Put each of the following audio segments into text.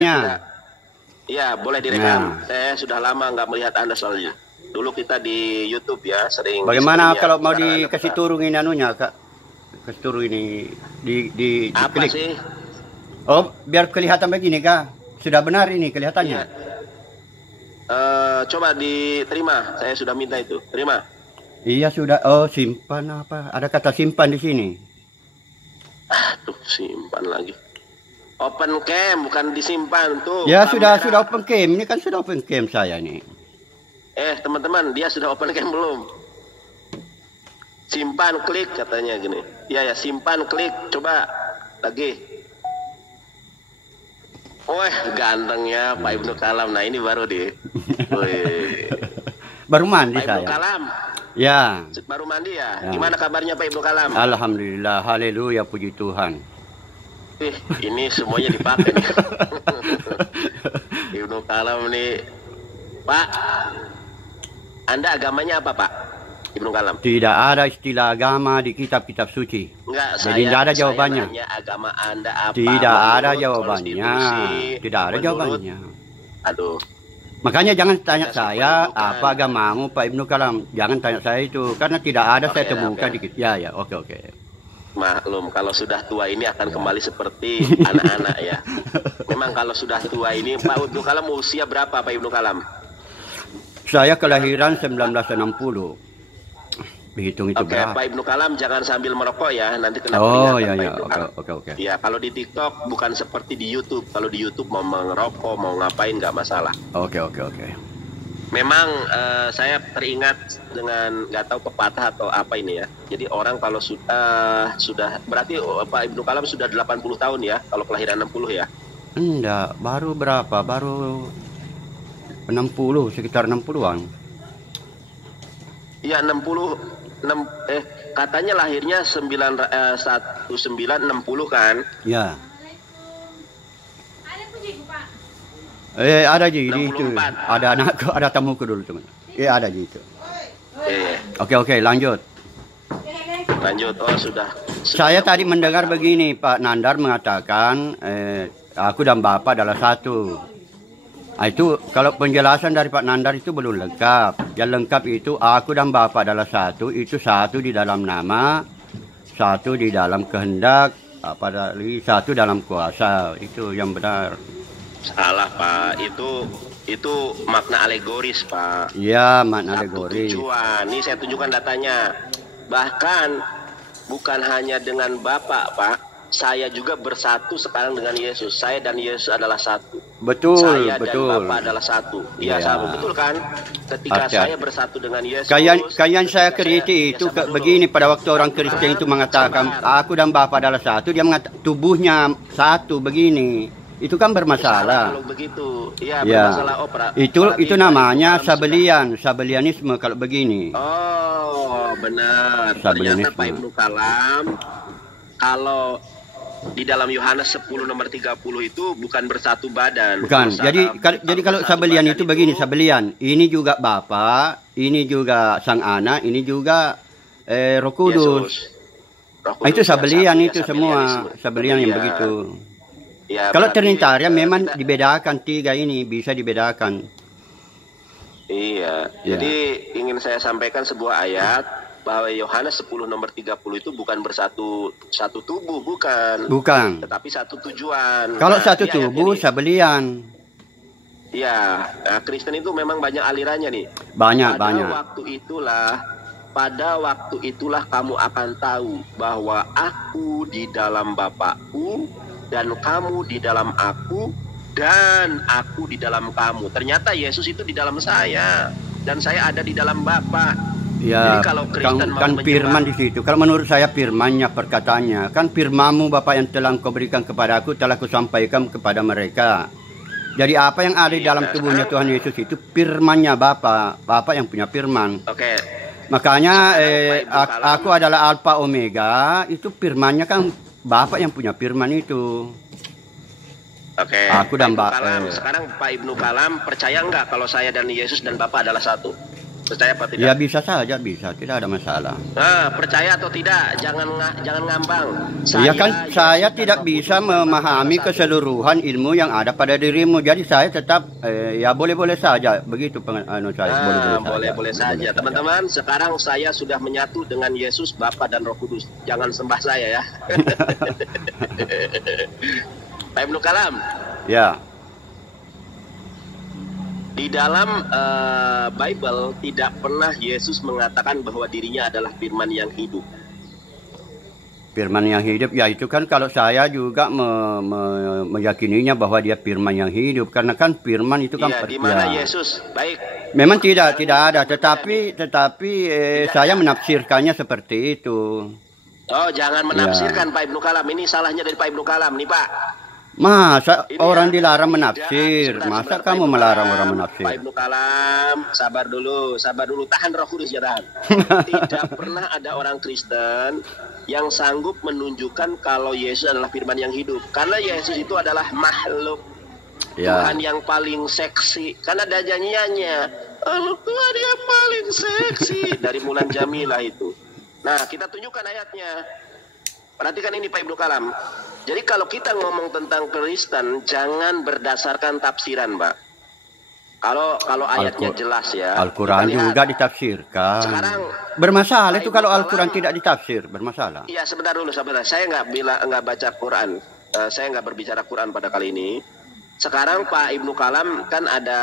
Ya, iya, boleh direkam. Saya sudah lama nggak melihat Anda soalnya. Dulu kita di YouTube ya, sering. Bagaimana ya, kalau mau dikasih turun ini anunya, Kak? Kasih turun ini di apa klik. sih? Oh, biar kelihatan begini, Kak. Sudah benar ini kelihatannya. Iya. Coba diterima. Saya sudah minta itu. Terima. Iya, sudah. Oh, simpan apa? Ada kata simpan di sini. Aduh, simpan lagi. Open cam, bukan disimpan tuh. Ya, kamera. sudah open cam. Ini kan sudah open cam saya nih. Teman-teman, dia sudah open cam belum? Simpan, klik katanya gini. Ya, simpan, klik. Coba lagi. Wah, gantengnya Pak Ibnu Kalam. Nah, ini baru deh. Baru mandi Pak saya. Ibnu Kalam. Ya. Baru mandi ya? Gimana kabarnya Pak Ibnu Kalam? Alhamdulillah, haleluya, puji Tuhan. Ini semuanya dipakai nih. Ibnu Kalam nih. Pak, Anda agamanya apa Pak? Ibnu Kalam? Tidak ada istilah agama di kitab-kitab suci. Enggak, jadi tidak ada jawabannya. Saya nanya agama Anda apa? Tidak ada jawabannya. Tidak ada jawabannya. Aduh. Makanya jangan tanya saya apa agamamu Pak Ibnu Kalam. Jangan tanya saya itu karena tidak ada saya temukan dikit. Ya, oke. Maklum kalau sudah tua ini akan kembali seperti anak-anak ya. Memang kalau sudah tua ini Pak Ibnu Kalam usia berapa Pak Ibnu Kalam? Saya kelahiran 1960. Dihitung itu berapa? Pak Ibnu Kalam jangan sambil merokok ya, nanti kena peringatan. Oke. Ya, kalau di TikTok bukan seperti di YouTube. Kalau di YouTube mau merokok, mau ngapain nggak masalah. Oke. Memang saya teringat dengan nggak tahu pepatah atau apa ini ya. Jadi orang kalau sudah berarti Pak Ibnu Kalam sudah 80 tahun ya, kalau kelahiran 60 ya. Enggak, baru berapa? Baru 60, sekitar 60-an. Iya, 60 katanya lahirnya 1960 kan? Ya. Ada Ji itu. Ada anakku, ada tamuku dulu teman. Ada Ji itu. Oke, lanjut. Oh, sudah. Saya tadi mendengar begini, Pak Nandar mengatakan aku dan Bapak adalah satu. Nah, itu kalau penjelasan dari Pak Nandar itu belum lengkap. Yang lengkap itu aku dan Bapak adalah satu, itu satu di dalam nama, satu di dalam kehendak, satu dalam kuasa. Itu yang benar. Salah Pak, itu makna alegoris Pak. Iya, makna alegoris. Tujuan. Ini saya tunjukkan datanya. Bahkan bukan hanya dengan Bapak Pak, saya juga bersatu sekarang dengan Yesus. Saya dan Yesus adalah satu. Betul. Saya dan Bapak adalah satu. Iya, sama betul kan? Ketika saya bersatu dengan Yesus. Kayak saya kritik itu begini pada waktu orang Kristen itu mengatakan aku dan Bapak adalah satu, dia mengatakan tubuhnya satu begini. Itu kan bermasalah. Kalau begitu, bermasalah Itu namanya sabelianisme kalau begini. Oh, benar. Ternyata Pak Ibnu Kalam kalau di dalam Yohanes 10 nomor 30 itu bukan bersatu badan. Bukan. Jadi kalau sabelian itu begini, sabelian. Ini juga Bapa, ini juga Sang Anak, ini juga Roh Kudus. Itu sabelian itu semua, sabelian yang begitu. Ya, kalau Trinitaria memang dibedakan tiga ini, bisa dibedakan. Iya. Jadi ingin saya sampaikan sebuah ayat bahwa Yohanes 10 nomor 30 itu bukan bersatu satu tubuh, bukan. Tetapi satu tujuan. Kalau satu tubuh sabelian. Iya, Kristen itu memang banyak alirannya nih. Banyak. Pada waktu itulah kamu akan tahu bahwa aku di dalam Bapakku dan kamu di dalam aku dan aku di dalam kamu. Ternyata Yesus itu di dalam saya dan saya ada di dalam Bapa. Ya, jadi kalau Kristen kan firman di situ. Kalau menurut saya firmannya, perkataannya kan firman-Mu Bapa yang telah Engkau berikan kepada aku telah Kusampaikan kepada mereka. Jadi apa yang ada di dalam tubuhnya Tuhan Yesus itu firman-Nya Bapa yang punya firman. Oke. Makanya aku adalah Alfa Omega, itu firman-Nya kan Bapak yang punya firman itu. Oke. Aku dan Bapak. Sekarang Pak Ibnu Kalam percaya enggak kalau saya dan Yesus dan Bapak adalah satu? Percaya apa tidak? Ya bisa saja, bisa, tidak ada masalah. Nah, percaya atau tidak, jangan ngambang. Iya kan, saya tidak bisa memahami keseluruhan ilmu yang ada pada dirimu. Jadi saya tetap ya boleh-boleh saja begitu saya. Boleh-boleh saja. Teman-teman, sekarang saya sudah menyatu dengan Yesus, Bapa dan Roh Kudus. Jangan sembah saya ya. Pak Ibnu Kalam. Ya. Di dalam Bible tidak pernah Yesus mengatakan bahwa dirinya adalah firman yang hidup. Firman yang hidup, ya itu kan kalau saya juga meyakininya bahwa dia firman yang hidup. Karena kan firman itu kan... Iya, di mana Yesus? Baik. Memang tidak ada, tetapi saya menafsirkannya seperti itu. Oh, jangan menafsirkan Pak Ibnu Kalam. Ini salahnya dari Pak Ibnu Kalam nih Pak. Masa orang dilarang menafsir? Masa kamu melarang orang menafsir? Pak Ibnu Kalam, sabar dulu, tahan Roh Kudus ya, tahan. Tidak pernah ada orang Kristen yang sanggup menunjukkan kalau Yesus adalah firman yang hidup. Karena Yesus itu adalah makhluk Tuhan yang paling seksi. Karena ada nyanyiannya, Tuhan yang paling seksi dari Mulan Jamilah itu. Nah, kita tunjukkan ayatnya. Perhatikan ini Pak Ibnu Kalam. Jadi kalau kita ngomong tentang Kristen, jangan berdasarkan tafsiran, Pak. Kalau ayatnya jelas ya. Al-Quran juga ditafsirkan. Sekarang bermasalah itu kalau Al-Quran tidak ditafsir, bermasalah. Iya, sebentar dulu. Saya nggak baca Quran. Saya nggak berbicara Quran pada kali ini. Sekarang Pak Ibnu Kalam kan ada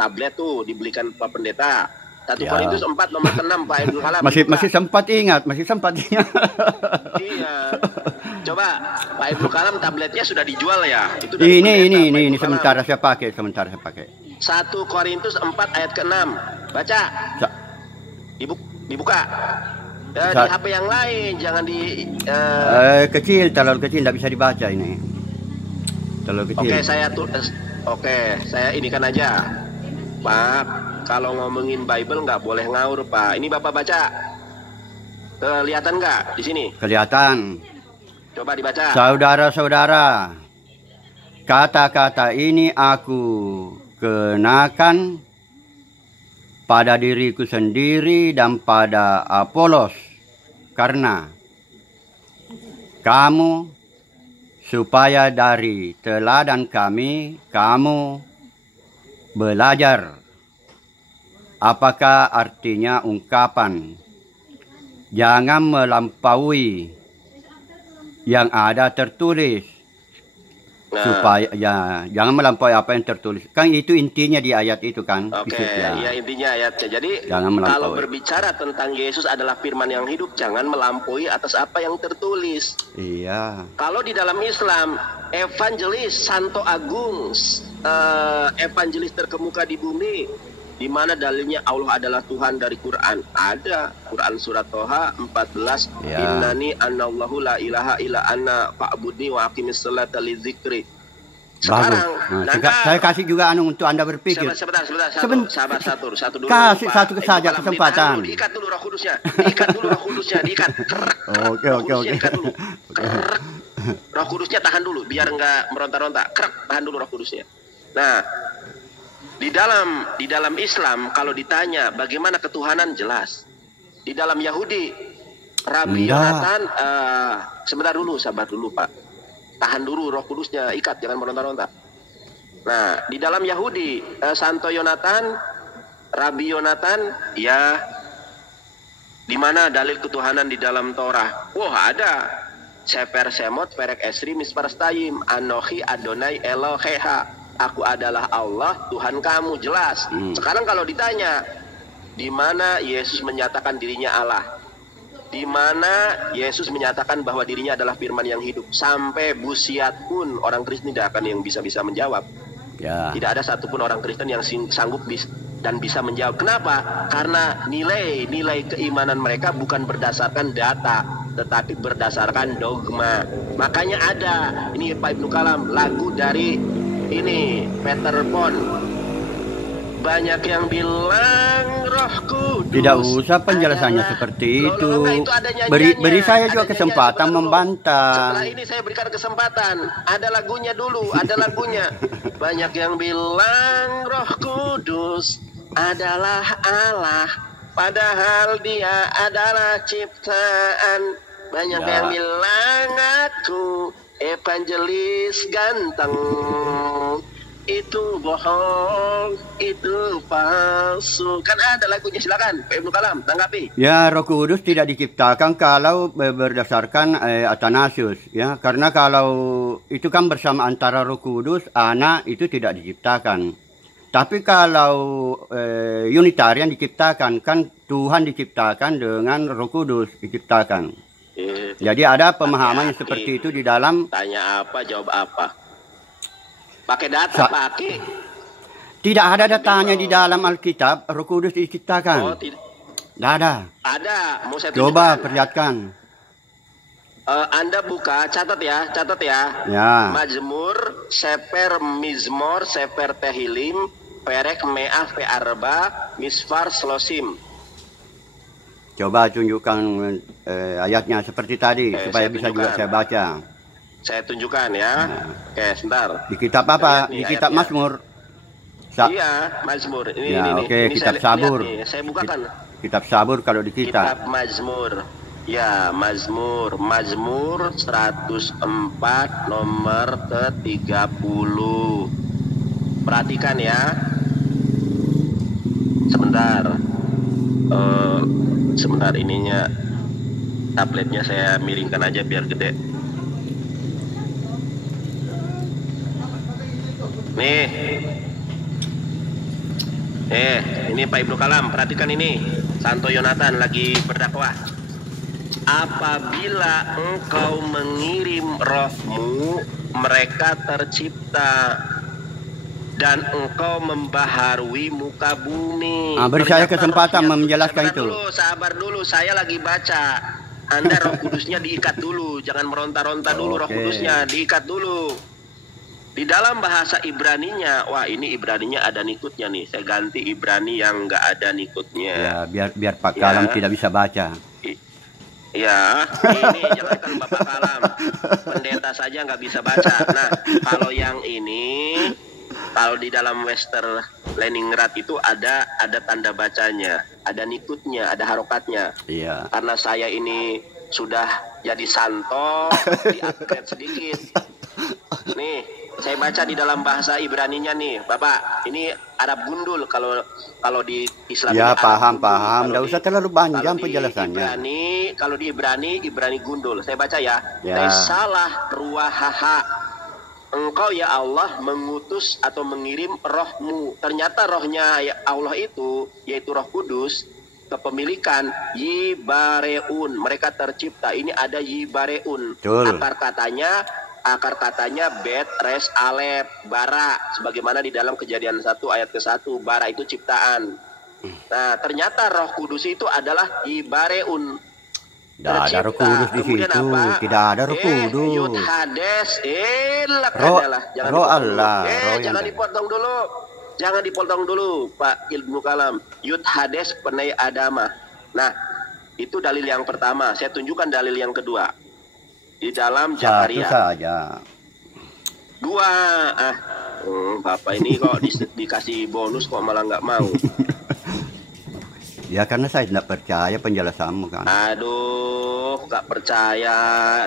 tablet tuh dibelikan Pak Pendeta. 1 Korintus 4 nomor 6 Pak Ibnu Kalam. Masih sempat ingat. Iya. Coba Pak Ibnu Kalam tabletnya sudah dijual ya. Itu ini sementara saya pakai. 1 Korintus 4 ayat ke-6. Baca. Dibuka. Di HP yang lain, jangan di kecil, terlalu kecil tidak bisa dibaca ini. Terlalu kecil. Oke, saya inikan aja. Pak, kalau ngomongin Bible nggak boleh ngawur, Pak. Ini Bapak baca. Kelihatan nggak di sini? Kelihatan. Coba dibaca. Saudara-saudara, kata-kata ini aku kenakan pada diriku sendiri dan pada Apolos, karena kamu, supaya dari teladan kami, kamu belajar apakah artinya ungkapan jangan melampaui yang ada tertulis. Supaya jangan melampaui apa yang tertulis. Kan itu intinya di ayat itu kan. Oke, ya intinya ayatnya. Jadi kalau berbicara tentang Yesus adalah firman yang hidup, jangan melampaui atas apa yang tertulis. Iya. Kalau di dalam Islam, evangelis Santo Agung, evangelis terkemuka di bumi, di mana dalilnya Allah adalah Tuhan dari Quran. Ada Quran surat Toha 14, Innani anallahu la ilaha illa ana fa'budni wa aqimis salata li dzikri. Sekarang saya kasih juga untuk Anda berpikir. Sebentar, satu dulu. Kasih satu saja kesempatan. Diikat dulu Roh Kudusnya. Diikat. Oke. Roh Kudusnya tahan dulu biar enggak meronta-ronta. Tahan dulu Roh Kudusnya. Nah, di dalam Islam kalau ditanya bagaimana ketuhanan, jelas. Di dalam Yahudi, Rabbi Yonatan, sebentar dulu, sabar dulu Pak. Tahan dulu Roh Kudusnya, ikat, jangan meronta-ronta. Nah, di dalam Yahudi, Santo Yonatan, Rabbi Yonatan, ya, di mana dalil ketuhanan di dalam Torah? Wah, ada. Seper semot, perek esri, misparstayim, anohi adonai eloheha. Aku adalah Allah, Tuhan kamu, jelas. Sekarang kalau ditanya, di mana Yesus menyatakan dirinya Allah? Di mana Yesus menyatakan bahwa dirinya adalah firman yang hidup? Sampai busiat pun orang Kristen tidak akan yang bisa menjawab. Ya. Tidak ada satupun orang Kristen yang sanggup dan bisa menjawab. Kenapa? Karena nilai keimanan mereka bukan berdasarkan data, tetapi berdasarkan dogma. Makanya ada, ini Pak Ibnu Kalam, lagu dari ini Peter Pon. Banyak yang bilang Roh Kudus. Tidak usah penjelasannya seperti itu. Beri saya juga kesempatan membantah. Setelah ini saya berikan kesempatan. Ada lagunya dulu, ada lagunya. Banyak yang bilang Roh Kudus adalah Allah, padahal dia adalah ciptaan. Banyak Ya. yang bilang aku evangelis ganteng. Itu bohong, itu palsu. Kan ada lagunya, silakan Pak Ibnu Kalam tanggapi. Ya, Roh Kudus tidak diciptakan kalau berdasarkan Athanasius, ya. Karena kalau itu kan bersama antara Roh Kudus, Anak itu tidak diciptakan. Tapi kalau Unitarian diciptakan, kan Tuhan diciptakan dengan Roh Kudus diciptakan. Jadi ada pemahaman yang seperti itu di dalam. Tanya apa, jawab apa? Pakai data, pakai. Tidak ada datanya di dalam Alkitab Roh Kudus diciptakan. Oh, tidak. Tidak ada. Ada, mau saya Coba tunjukkan. perlihatkan. Anda buka, catat ya. Ya. Mazmur, Sefer Mizmor, Sefer Tehilim, Perek Me'ah Pe'arba, Misfar Slosim. Coba tunjukkan ayatnya seperti tadi supaya saya bisa juga tunjukkan. saya baca. Saya tunjukkan ya. Oke, sebentar. Di kitab apa? Lihat nih Di kitab ayatnya. Mazmur. Iya, Mazmur. Ini, Ya, ini, oke, ini kitab saya Sabur. lihat nih. Saya bukakan. Kitab Sabur kalau di kita. Kitab Mazmur. Ya, Mazmur 104 nomor ke-30. Perhatikan ya. Sebentar ininya, tabletnya saya miringkan aja biar gede. Nih, ini Pak Ibnu Kalam, perhatikan ini. Santo Yonatan lagi berdakwah. Apabila engkau mengirim rohmu, mereka tercipta, dan engkau membaharui muka bumi. Beri saya Ternyata kesempatan rohnya- menjelaskan sabar itu. Sabar dulu, saya lagi baca. Anda Roh Kudusnya diikat dulu, jangan meronta-ronta dulu. Roh Oke. Kudusnya diikat dulu. Di dalam bahasa Ibraninya, wah ini Ibraninya ada nikutnya nih. Saya ganti Ibrani yang nggak ada nikutnya. Ya, biar Pak Kalam Ya. tidak bisa baca. Ya, ini jangankan Bapak Kalam, pendeta saja nggak bisa baca. Nah, kalau yang ini, kalau di dalam Western Leningrad itu ada tanda bacanya, ada nikutnya, ada harokatnya. Iya. Karena saya ini sudah jadi santo, di-upgrade sedikit. Nih, saya baca di dalam bahasa Ibraninya nih, Bapak. Ini Arab gundul kalau di Islam. Ya, ini Arab paham. gundul. Kalau Tidak usah terlalu panjang kalau di penjelasannya. Kalau di Ibrani gundul. Saya baca ya. Ya. Salah ruahaha. Engkau ya Allah mengutus atau mengirim rohmu. Ternyata rohnya ya Allah itu, yaitu Roh Kudus, kepemilikan Yibareun. Mereka tercipta. Ini ada Yibareun. Betul. Akar katanya bet res alef bara, sebagaimana di dalam Kejadian 1 ayat ke-1. Bara itu ciptaan. Nah, ternyata Roh Kudus itu adalah Yibareun. Tidak ada Roh Kudus di Kemudian situ. apa? Tidak ada Roh Kudus. Yud Hades, Roh- jangan roh dipotong dulu. Allah, roh yang Jangan ada. dipotong dulu. Jangan dipotong dulu, Pak Ibnu Kalam. Yud Hades penai Adama. Nah, itu dalil yang pertama. Saya tunjukkan dalil yang kedua. Di dalam Satu Zakaria. saja. Dua. Bapak ini kok dikasih bonus kok malah nggak mau. Ya, karena saya tidak percaya penjelasanmu kan. Aduh, nggak percaya.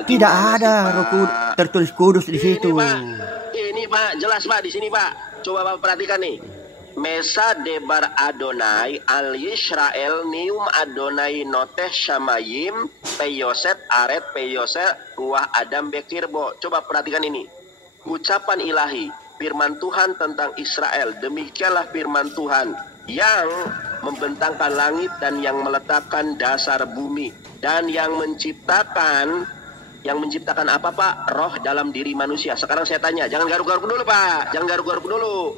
Tidak Gimana ada sih, Roh Pak? Kudus tertulis Kudus di situ. Ini Pak, jelas Pak di sini Pak. Coba Bapak perhatikan nih. Mesa debar Adonai al Yisrael nium Adonai noteh shamayim peyoset aret peyoset ruah Adam bekirbo. Coba perhatikan ini. Ucapan ilahi, firman Tuhan tentang Israel. Demikianlah firman Tuhan yang membentangkan langit dan yang meletakkan dasar bumi dan yang menciptakan apa Pak? Roh dalam diri manusia. Sekarang saya tanya, jangan garuk-garuk dulu Pak, jangan garuk-garuk dulu,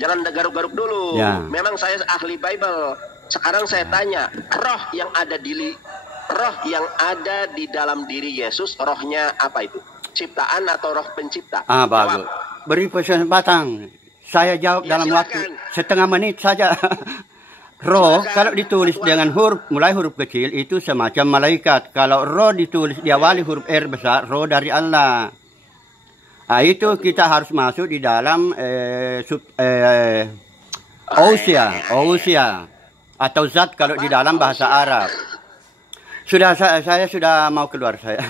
jangan garuk-garuk dulu. Ya. Memang saya ahli Bible. Sekarang saya tanya, roh yang ada di dalam diri Yesus, rohnya apa itu? Ciptaan atau roh pencipta? Bagus. Beri kesempatan. Saya jawab Ya, dalam silakan. waktu setengah menit saja. Roh, Silakan. kalau ditulis dengan mulai huruf kecil, itu semacam malaikat. Kalau roh ditulis diawali huruf R besar, roh dari Allah. Itu kita harus masuk di dalam Ousia atau zat kalau di dalam bahasa Arab. Saya sudah mau keluar saya.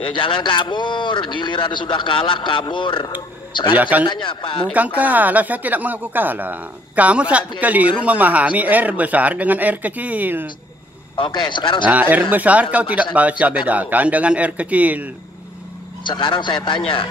Jangan kabur, giliran sudah kalah kabur. Sekarang Ya kan, saya tanya, Pak bukan Iqbal. kalah, saya tidak mengaku kalah. Kamu keliru memahami R besar dengan R kecil. Oke, sekarang saya Nah, tanya. R besar Dalam kau tidak bahasa baca kita bedakan dengan R kecil. dulu. Sekarang saya tanya,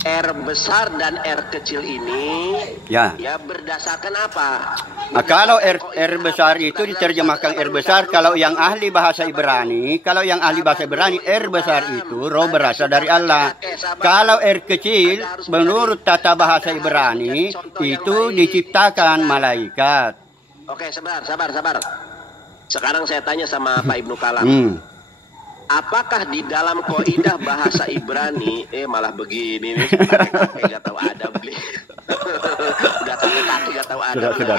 R besar dan R kecil ini Ya. berdasarkan apa? Nah, kalau R besar itu diterjemahkan R besar, kalau yang ahli bahasa Ibrani, R besar itu roh berasal dari Allah. Kalau R kecil, menurut tata bahasa Ibrani, itu diciptakan malaikat. Oke, sabar. Sekarang saya tanya sama Pak Ibnu Kalam. Apakah di dalam kaidah bahasa Ibrani, malah begini nih, nggak tahu adab nih. Udah kaki nggak tahu adab. Sudah.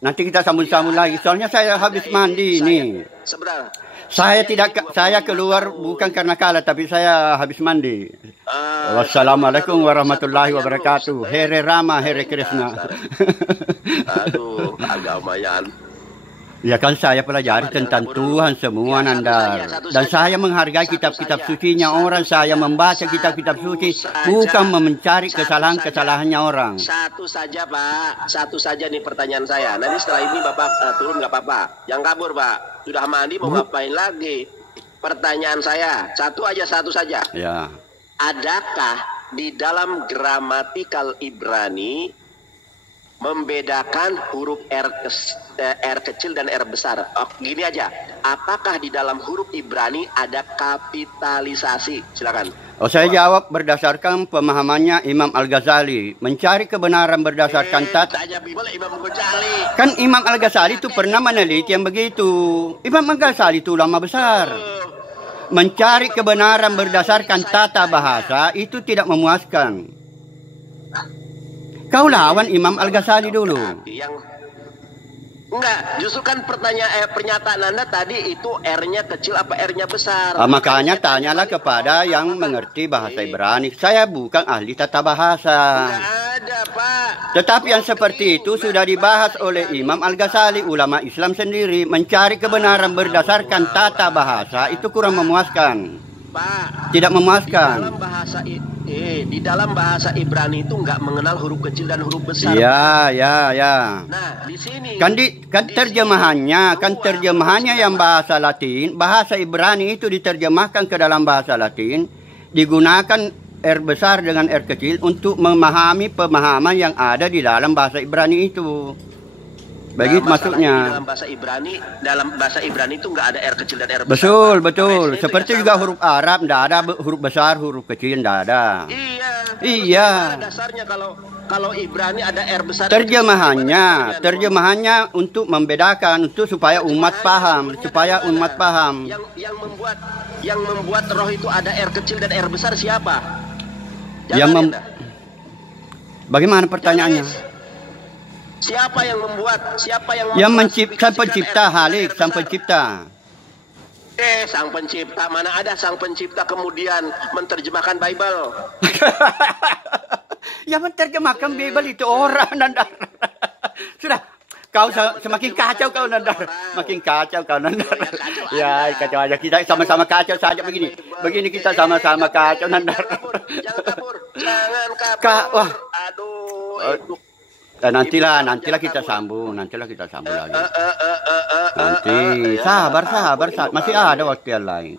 Nanti kita sambung-sambung lagi. Soalnya saya habis mandi nih. Sebentar. Saya keluar bukan karena kalah, tapi saya habis mandi. Wassalamualaikum warahmatullahi wabarakatuh. Hare Rama, Hare Krishna. Aduh, agamanya. Ya kan saya pelajari tentang Tuhan semua, Nandar. Dan saya menghargai kitab-kitab sucinya orang. Saya membaca kitab-kitab suci, bukan mencari kesalahan-kesalahannya orang. Satu saja, Pak. Satu saja nih pertanyaan saya. Nanti setelah ini Bapak turun nggak apa-apa. Yang kabur, Pak. Sudah mandi mau ngapain lagi? Pertanyaan saya, satu saja. Ya. Adakah di dalam gramatikal Ibrani membedakan huruf R kecil dan R besar? Gini aja, apakah di dalam huruf Ibrani ada kapitalisasi? Silakan. Saya jawab berdasarkan pemahamannya Imam Al-Ghazali. Mencari kebenaran berdasarkan tata. Imam Ghazali. Kan Imam Al-Ghazali itu pernah meneliti yang begitu. Imam Al-Ghazali itu ulama besar. Mencari kebenaran berdasarkan tata bahasa itu tidak memuaskan. Kau lawan Imam Al-Ghazali dulu. Enggak, justru kan pernyataan Anda tadi itu R-nya kecil apa R-nya besar. Makanya tanyalah kepada yang mengerti bahasa Ibrani. Saya bukan ahli tata bahasa. Enggak ada, Pak. Tetapi yang seperti itu sudah dibahas oleh Imam Al-Ghazali, ulama Islam sendiri. Mencari kebenaran berdasarkan tata bahasa itu kurang memuaskan. Pak, tidak memuaskan. Di dalam bahasa Ibrani itu nggak mengenal huruf kecil dan huruf besar. Ya. Nah, di sini kan terjemahannya yang bahasa Latin, bahasa Ibrani itu diterjemahkan ke dalam bahasa Latin, digunakan R besar dengan R kecil untuk memahami pemahaman yang ada di dalam bahasa Ibrani itu. Begitu maksudnya. Dalam bahasa Ibrani itu nggak ada R kecil dan R besar. Betul. Seperti juga huruf Arab, nggak ada huruf besar, huruf kecil, nggak ada. Iya. Dasarnya kalau Ibrani ada R besar. Terjemahannya untuk membedakan, untuk supaya umat paham, Yang membuat roh itu ada R kecil dan R besar siapa? Bagaimana pertanyaannya? Siapa yang membuat? Sang pencipta, Halik, sang pencipta. Sang pencipta, mana ada sang pencipta kemudian menerjemahkan Bible? Yang menerjemahkan Bible itu orang, Nandar. Sudah, kau semakin kacau kau, Nandar. Makin kacau kau, Nandar. Ya, kacau aja. Kita sama-sama kacau saja begini. Begini kita sama-sama kacau, Nandar. Jangan kabur. Aduh. Nantilah kita sambung lagi. Nanti sabar, masih ada waktu yang lain.